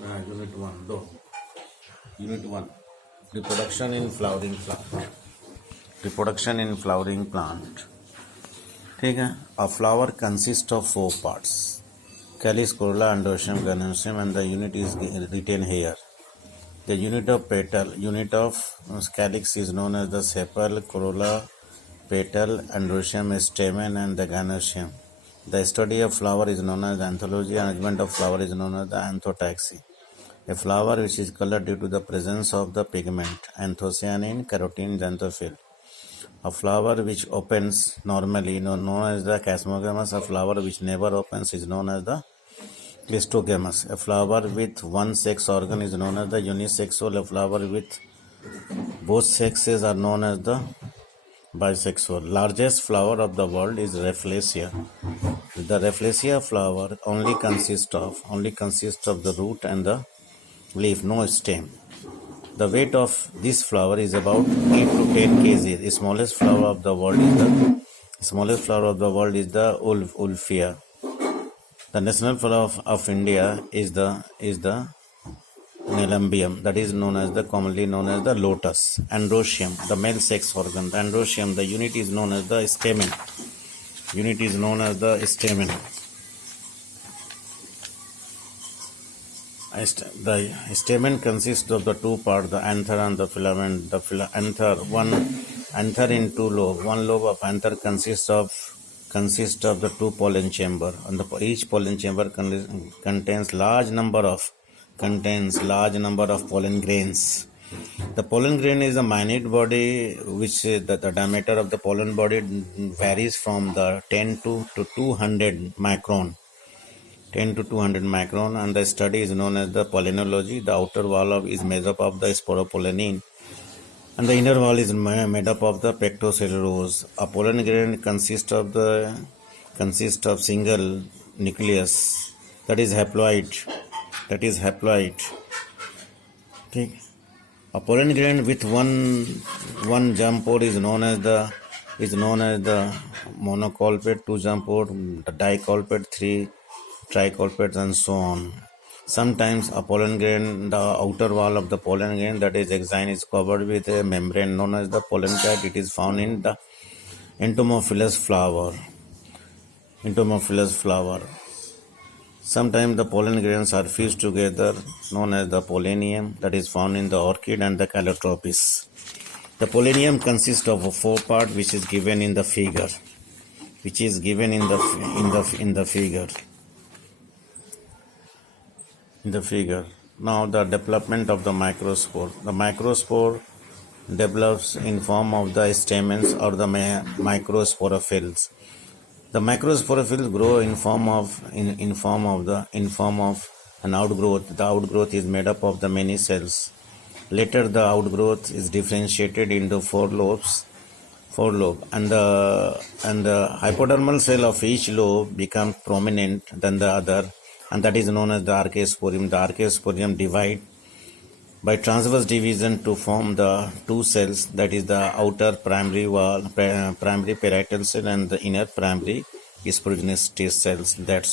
Unit 1 दो. Unit 1 Reproduction in flowering plant. Reproduction in flowering plant. ठीक है. A flower consists of 4 parts: calyx, corolla, androecium, gynoecium, and the unit is written here. The unit of calyx is known as the sepal, corolla, petal, androecium, stamen, and the gynoecium. The study of flower is known as anthology. Arrangement of flower is known as the anthotaxy. A flower which is colored due to the presence of the pigment anthocyanin, carotene, xanthophyll. A flower which opens normally known as the chasmogamous. A flower which never opens is known as the clistogamous. A flower with one sex organ is known as the unisexual. A flower with both sexes are known as the bisexual. Largest flower of the world is Rafflesia. The Rafflesia flower only consists of the root and the leaf, no stem. The weight of this flower is about 8 to 10 kg. The smallest flower of the world is the Ulfia. The national flower of India is the Nelumbium, that is commonly known as the lotus. Androecium, the male sex organ. The androecium, the unit is known as the stamen. The stamen consists of the two parts, the anther and the filament. The anther in two lobes. One lobe of anther consists of the two pollen chamber, and each pollen chamber contains large number of pollen grains. The pollen grain is a minute body, which the diameter of the pollen body varies from the 10 to 200 micron. And the study is known as the pollinology. The outer wall is made up of the sporopollenin, and the inner wall is made up of the pectocellulose. A pollen grain consists of single nucleus, that is haploid. Okay. A pollen grain with one germ pore is known as the monocolpate, 2 germ pore, the dicolpate, 3 tricolpates, and so on. Sometimes a pollen grain, the outer wall of the pollen grain, that is exine, is covered with a membrane known as the pollen coat. It is found in the entomophilous flower. Sometimes the pollen grains are fused together, known as the pollenium, that is found in the orchid and the calotropis. The pollenium consists of 4 parts, which is given in the figure. Now the development of the microspore. The microspore develops in form of the stamens or the microsporophylls. The microsporophylls grow in form of an outgrowth. The outgrowth is made up of the many cells. Later the outgrowth is differentiated into 4 lobes, and the hypodermal cell of each lobe becomes prominent than the other, and that is known as the archaeosporium. The archaeosporium divide by transverse division to form the 2 cells, that is the outer primary parietal cell and the inner primary sporogenous cells. That's